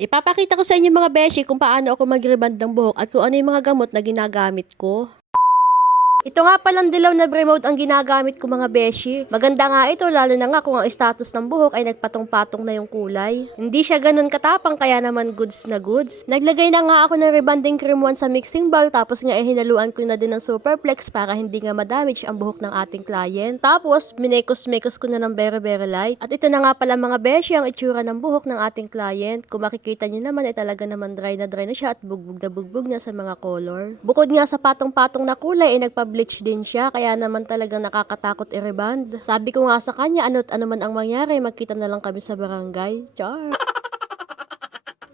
Ipapakita ko sa inyo mga beshi kung paano ako mag-reband ng buhok at kung ano yung mga gamot na ginagamit ko. Ito nga palang dilaw na remote ang ginagamit ko mga beshi. Maganda nga ito lalo na nga kung ang status ng buhok ay nagpatong-patong na yung kulay. Hindi siya ganun katapang kaya naman goods na goods. Naglagay na nga ako ng rebanding cream 1 sa mixing bowl tapos nga hinaluan ko na din ng Superflex para hindi nga ma-damage ang buhok ng ating client. Tapos minekos-mekos ko na ng very light. At ito na nga pala mga beshi ang itsura ng buhok ng ating client. Kung makikita nyo naman ay talaga naman dry na siya at bugbog na sa mga color. Bukod nga sa patong-patong na kulay ay bleach din siya, kaya naman talagang nakakatakot i-reband. Sabi ko nga sa kanya, ano't ano man ang mangyari, magkita na lang kami sa barangay. Char!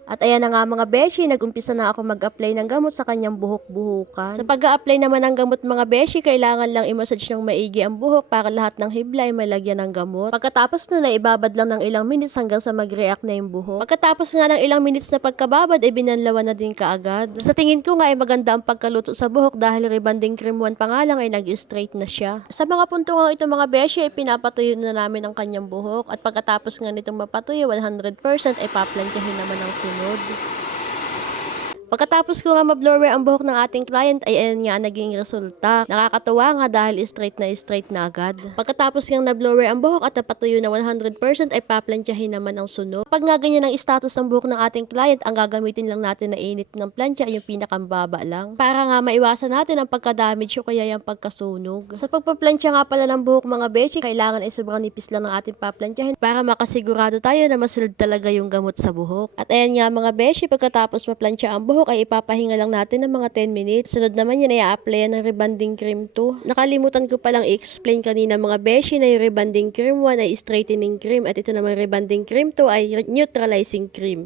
At ayan na nga mga beshi, nag-umpisa na ako mag-apply ng gamot sa kanyang buhok-buhukan. Sa pag-a-apply naman ng gamot mga beshi, kailangan lang i-massage ng maigi ang buhok para lahat ng hibla ay malagyan ng gamot. Pagkatapos nun ay ibabad lang ng ilang minutes hanggang sa mag-react na yung buhok. Pagkatapos nga ng ilang minutes na pagkababad ay binanlawan na din kaagad. Sa tingin ko nga ay maganda ang pagkaluto sa buhok dahil rebanding cream 1 pa nga lang ay nag-straight na siya. Sa mga punto nga ito mga beshi ay pinapatuyo na namin ang kanyang buhok at pagkatapos nga nitong mapatuyo 100% ay paplantyahin naman ang sunod. Pagkatapos ko nga ma-blower ang buhok ng ating client ay ayan nga naging resulta. Nakakatuwa nga dahil straight na agad. Pagkatapos nga na-blower ang buhok at napatuyo na 100% ay paplantyahin naman ang sunod. Pag nga ganyan ang status ng buhok ng ating client, ang gagamitin lang natin na init ng plantya ay yung pinakambaba lang. Para nga maiwasan natin ang pagka-damage o kaya yung pagkasunog. Sa pagpaplantya nga pala ng buhok mga beshi, kailangan ay sobrang nipis lang ng ating paplantyahin para makasigurado tayo na masunod talaga yung gamot sa buhok. At ayan nga mga beshi, pagkatapos maplantya ang buhok ay ipapahinga lang natin ng mga 10 minutes. Sunod naman yan ay a-applyan ng rebanding cream 2. Nakalimutan ko palang i-explain kanina mga beshi na yung rebanding cream 1 ay straightening cream at ito naman rebanding cream 2 ay neutralizing cream.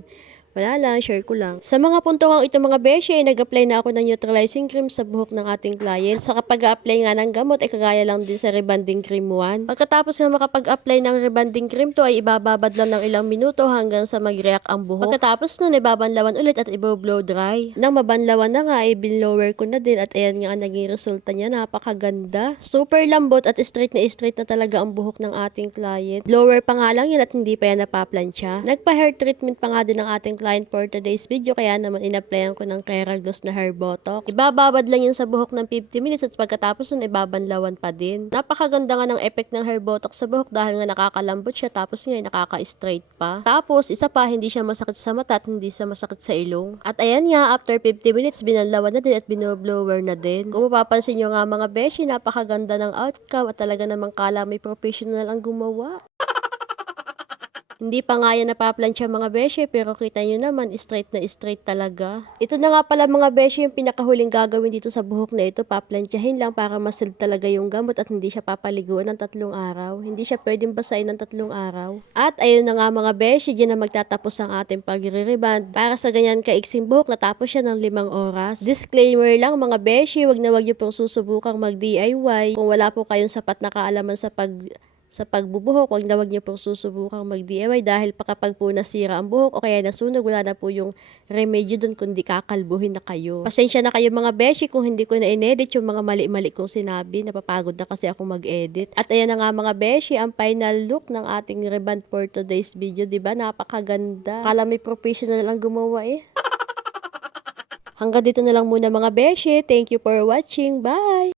Wala lang, share ko lang. Sa mga punto nga ito mga beshi ay nag-apply na ako ng neutralizing cream sa buhok ng ating client. Sa kapag apply nga ng gamot ay kagaya lang din sa rebanding cream 1. Pagkatapos nga makapag-apply ng rebanding cream 2 ay ibababad lang ng ilang minuto hanggang sa mag-react ang buhok. Pagkatapos nun ay babanlawan ulit at i-blow dry. Nang mabanlawan na nga ay binlower ko na din at ayan nga ang naging resulta niya, napakaganda. Super lambot at straight na talaga ang buhok ng ating client. Blower pa nga lang yan at hindi pa yan napaplansya. Nagpa-hair treatment pa nga din ng ating client for today's video kaya naman in-applyan ko ng Keraglose na hair botox. Ibababad lang yun sa buhok ng 50 minutes at pagkatapos nun ibabanlawan pa din. Napakaganda nga ng effect ng hair botox sa buhok dahil nga nakakalambot siya tapos nga nakaka-straight pa. Tapos isa pa hindi siya masakit sa mata at hindi siya masakit sa ilong. At ayan nga after 50 minutes binanlawan na din at binoblower na din. Kung mapapansin nyo nga mga beshi, napakaganda ng outcome at talaga namang kala may professional ang gumawa. Hindi pa nga yan napaplansya mga beshi pero kita nyo naman straight talaga. Ito na nga pala mga beshi yung pinakahuling gagawin dito sa buhok na ito. Paplantyahin lang para masil talaga yung gamot at hindi siya papaliguan ng 3 araw. Hindi siya pwedeng basahin ng 3 araw. At ayun na nga mga beshi, dyan na magtatapos ang ating pagre-reband. Para sa ganyan kaiksing buhok, natapos siya ng 5 oras. Disclaimer lang mga beshi, wag na wag nyo pong susubukang mag-DIY. Kung wala po kayong sapat na kaalaman sa pagbubuhok, wag niyo pong susubukang mag-DIY dahil kapag po nasira ang buhok o kaya nasunog, wala na po yung remedyo dun kundi kakalbuhin na kayo. Pasensya na kayo mga beshi kung hindi ko na inedit yung mga mali-mali kong sinabi. Napapagod na kasi ako mag-edit. At ayan na nga mga beshi, ang final look ng ating reband for today's video. Diba? Napakaganda. Kala may professional ang gumawa eh. Hanggang dito na lang muna mga beshi. Thank you for watching. Bye!